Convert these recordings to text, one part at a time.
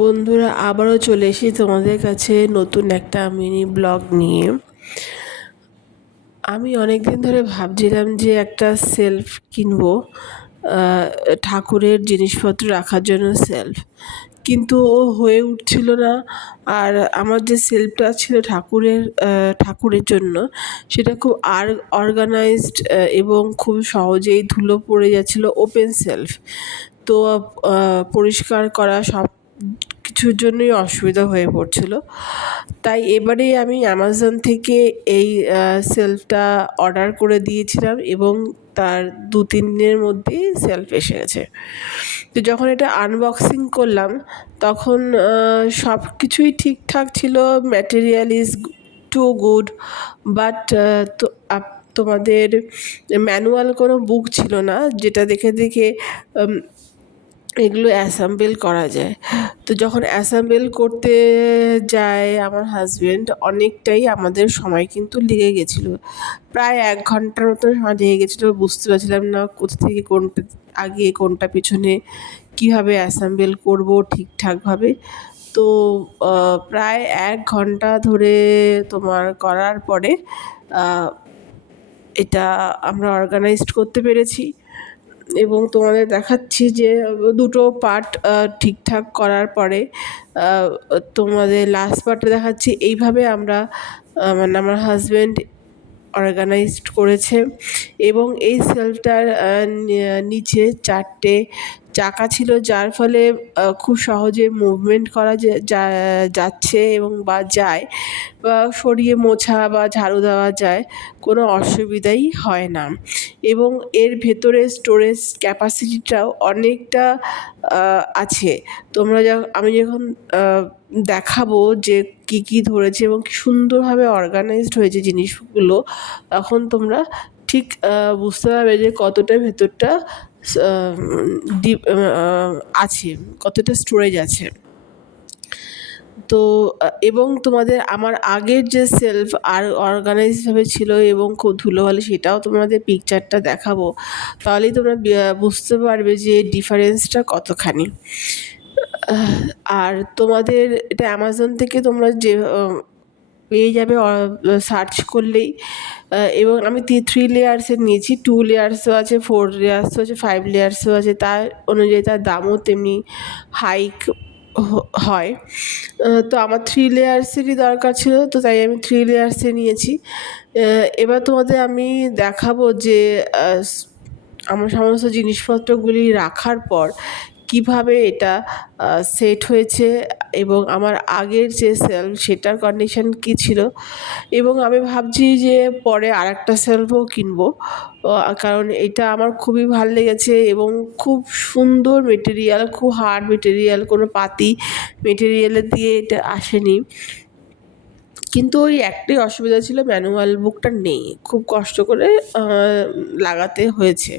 বন্ধুরা, আবারও চলে এসেছি তোমাদের কাছে নতুন একটা মিনি ব্লগ নিয়ে। আমি অনেক দিন ধরে ভাবছিলাম যে একটা সেলফ কিনবো, ঠাকুরের জিনিসপত্র রাখার জন্য সেলফ, কিন্তু ও হয়ে উঠছিল না। আর আমার যে সেলফটা ছিল ঠাকুরের জন্য, সেটা খুব অর্গানাইজড এবং খুব সহজেই ধুলো পড়ে যাচ্ছিলো। ওপেন সেলফ তো পরিষ্কার করা সব কিছুর জন্যই অসুবিধা হয়ে পড়ছিল। তাই এবারেই আমি অ্যামাজন থেকে এই সেলফটা অর্ডার করে দিয়েছিলাম এবং তার 2-3 দিনের মধ্যেই সেলফ এসে গেছে। তো যখন এটা আনবক্সিং করলাম তখন সব কিছুই ঠিকঠাক ছিল। Material is to good, but তোমাদের ম্যানুয়াল কোনো বুক ছিল না, যেটা দেখে এগুলো অ্যাসেম্বল করা যায়। তো যখন অ্যাসেম্বল করতে যায় আমার হাজব্যান্ড, অনেকটাই আমাদের সময় কিন্তু লেগে গেছিলো। প্রায় 1 ঘন্টার মতন সময় লেগে গেছিলো। বুঝতে পারছিলাম না কোথা থেকে কোনটা আগে কোনটা পিছনে, কীভাবে অ্যাসেম্বল করবো ঠিকঠাকভাবে। তো প্রায় 1 ঘন্টা ধরে তোমার করার পরে এটা আমরা অর্গানাইজড করতে পেরেছি এবং তোমাদের দেখাচ্ছি যে দুটো পার্ট ঠিকঠাক করার পরে তোমাদের লাস্ট পার্টটা দেখাচ্ছি। এইভাবে আমরা মানে আমার হাজব্যান্ড অর্গানাইজড করেছে এবং এই সেলফটার নিচে 4টে চাকা ছিল, যার ফলে খুব সহজে মুভমেন্ট করা যাচ্ছে এবং বা যায়, বা সরিয়ে মোছা বা ঝাড়ু দেওয়া যায়, কোনো অসুবিধাই হয় না। এবং এর ভেতরে স্টোরেজ ক্যাপাসিটিটাও অনেকটা আছে। আমি যখন দেখাবো যে কী কী ধরেছে এবং কি সুন্দরভাবে অর্গানাইজড হয়েছে জিনিসগুলো, তখন তোমরা ঠিক বুঝতে পারবে যে কতটা ভেতরটা ডিপ আছে, কতটা স্টোরেজ আছে। তো এবং তোমাদের আমার আগের যে সেলফ আর অর্গানাইজভাবে ছিল এবং খুব ধুলোবালি, সেটাও তোমাদের পিকচারটা দেখাবো, তাহলেই তোমরা বুঝতে পারবে যে ডিফারেন্সটা কতখানি। আর তোমাদের এটা অ্যামাজন থেকে তোমরা যে পেয়ে যাবে সার্চ করলেই। এবং আমি 3 লেয়ার্সের নিয়েছি। 2 লেয়ার্সও আছে, 4 লেয়ার্সও আছে, 5 লেয়ার্সও আছে। তার অনুযায়ী তার দামও তেমনি হাইক হয়। তো আমার 3 লেয়ার্সেরই দরকার ছিল, তো তাই আমি 3 লেয়ার্সে নিয়েছি। এবার তোমাদের আমি দেখাবো যে আমার সমস্ত জিনিসপত্রগুলি রাখার পর কিভাবে এটা সেট হয়েছে এবং আমার আগের যে সেলফ সেটার কন্ডিশন কী ছিল। এবং আমি ভাবছি যে পরে আরেকটা সেলফও কিনবো, কারণ এটা আমার খুবই ভাল লেগেছে এবং খুব সুন্দর মেটেরিয়াল, খুব হার্ড মেটেরিয়াল, কোনো পাতি মেটেরিয়ালের দিয়ে এটা আসেনি। কিন্তু ওই একটাই অসুবিধা ছিল, ম্যানুয়াল বুকটা নেই, খুব কষ্ট করে লাগাতে হয়েছে।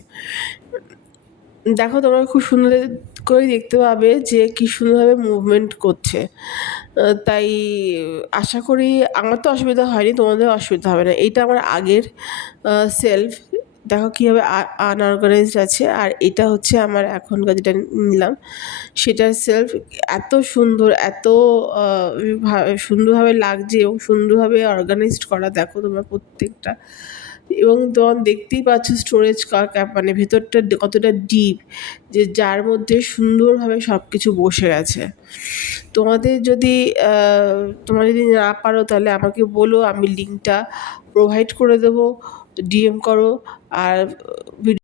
দেখো, তোমরা খুব সুন্দর করে দেখতে পাবে যে কী সুন্দরভাবে মুভমেন্ট করছে। তাই আশা করি আমার তো অসুবিধা হয়নি, তোমাদের অসুবিধা হবে না। এইটা আমার আগের সেলফ, দেখো কীভাবে আনঅর্গানাইজড আছে। আর এটা হচ্ছে আমার এখনকার যেটা নিলাম সেটার সেলফ। এত সুন্দর, এত সুন্দরভাবে লাগছে এবং সুন্দরভাবে অর্গানাইজড করা, দেখো তোমরা প্রত্যেকটা। এবং তোমার দেখতেই পাচ্ছ স্টোরেজ মানে ভেতরটা কতটা ডিপ, যে যার মধ্যে সুন্দরভাবে সব কিছু বসে গেছে। তোমরা যদি না পারো তাহলে আমাকে বলো, আমি লিঙ্কটা প্রোভাইড করে দেবো, ডিএম করো। আর